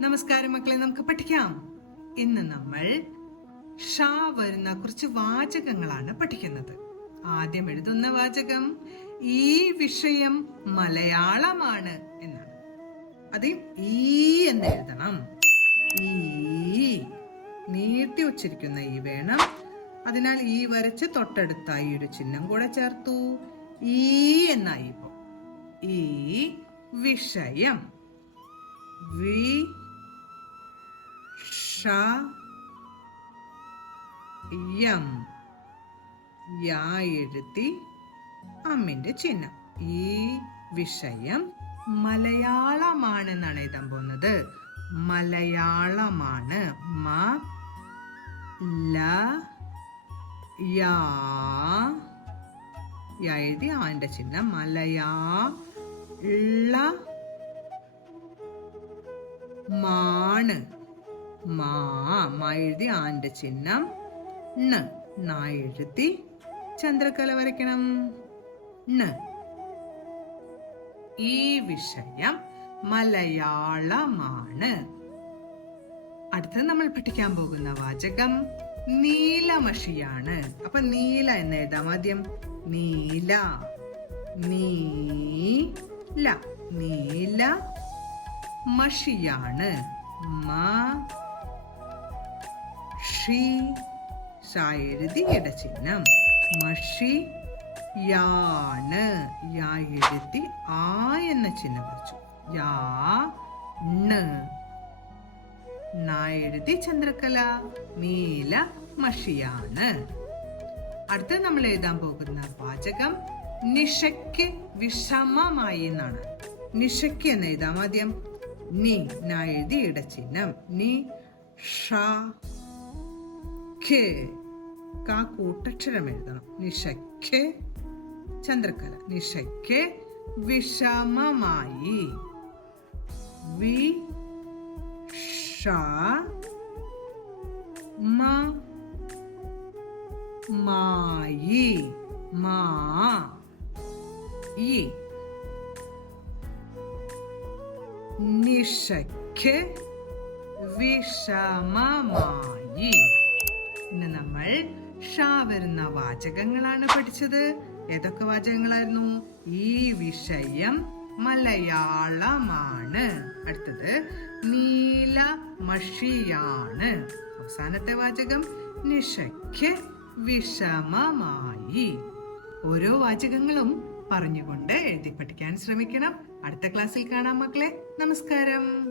നമസ്കാരം മക്കളെ, നമുക്ക് പഠിക്കാം. ഇന്ന് നമ്മൾ ഷാ വരുന്ന കുറച്ച് വാചകങ്ങളാണ് പഠിക്കുന്നത്. ആദ്യം എഴുതുന്ന വാചകം ഈ വിഷയം മലയാളമാണ് എന്നാണ്. അത് ഈ എന്ന് എഴുതണം. ഈ നീട്ടി ഉച്ചരിക്കുന്ന ഈ വേണം. അതിനാൽ ഈ വരച്ച് തൊട്ടടുത്തായി ഒരു ചിഹ്നം കൂടെ ചേർത്തു. ഈ എന്നായി. ഇപ്പോ ഈ വിഷയം യം യാ എഴുതി അമ്മിന്റെ ചിഹ്നം. ഈ വിഷയം മലയാളമാണെന്നാണ് എഴുതാൻ പോകുന്നത്. മലയാളമാണ്. യാ എഴുതി ആന്റെ ചിഹ്നം. മാണ്. മാ എഴുതി ആന്റെ ചിഹ്നം. ന എഴുതി ചന്ദ്രക്കല വരയ്ക്കണം. ഈ വിഷയം മലയാളമാണ്. അടുത്തത് നമ്മൾ പഠിക്കാൻ പോകുന്ന വാചകം നീലമഷിയാണ്. അപ്പൊ നീല എന്ന് എഴുതാം. ആദ്യം നീല നീല മഷിയാണ്. എഴുതി ഇടച്ചിഹ്നം. മഷിയാണ്. യാ എഴുതി ആ എന്ന ചിഹ്നം വരച്ചു. എഴുതി ചന്ദ്രക്കല. നീല മഷിയാണ്. അടുത്ത് നമ്മൾ എഴുതാൻ പോകുന്ന വാചകം നിഷയ്ക്ക് വിഷമമായി എന്നാണ്. നിഷയ്ക്ക് എന്ന് എഴുതാം. ആദ്യം ന എഴുതി ഇടച്ചിഹ്നം. കൂട്ടക്ഷരം എഴുതണം. നിഷയ്ക്ക് ചന്ദ്രക്കല. നിഷയ്ക്ക് വിഷമമായി. മായി. നിഷയ്ക്ക് വിഷമമായി. ഇന്ന് നമ്മൾ ഷാ വരുന്ന വാചകങ്ങളാണ് പഠിച്ചത്. ഏതൊക്കെ വാചകങ്ങളായിരുന്നു? ഈ വിഷയം മലയാളമാണ്. അടുത്തത് നീലമഷിയാണ്. അവസാനത്തെ വാചകം നിഷയ്ക്ക് വിഷമമായി. ഓരോ വാചകങ്ങളും പറഞ്ഞുകൊണ്ട് എഴുതി പഠിക്കാൻ ശ്രമിക്കണം. അടുത്ത ക്ലാസ്സിൽ കാണാം മക്കളെ. നമസ്കാരം.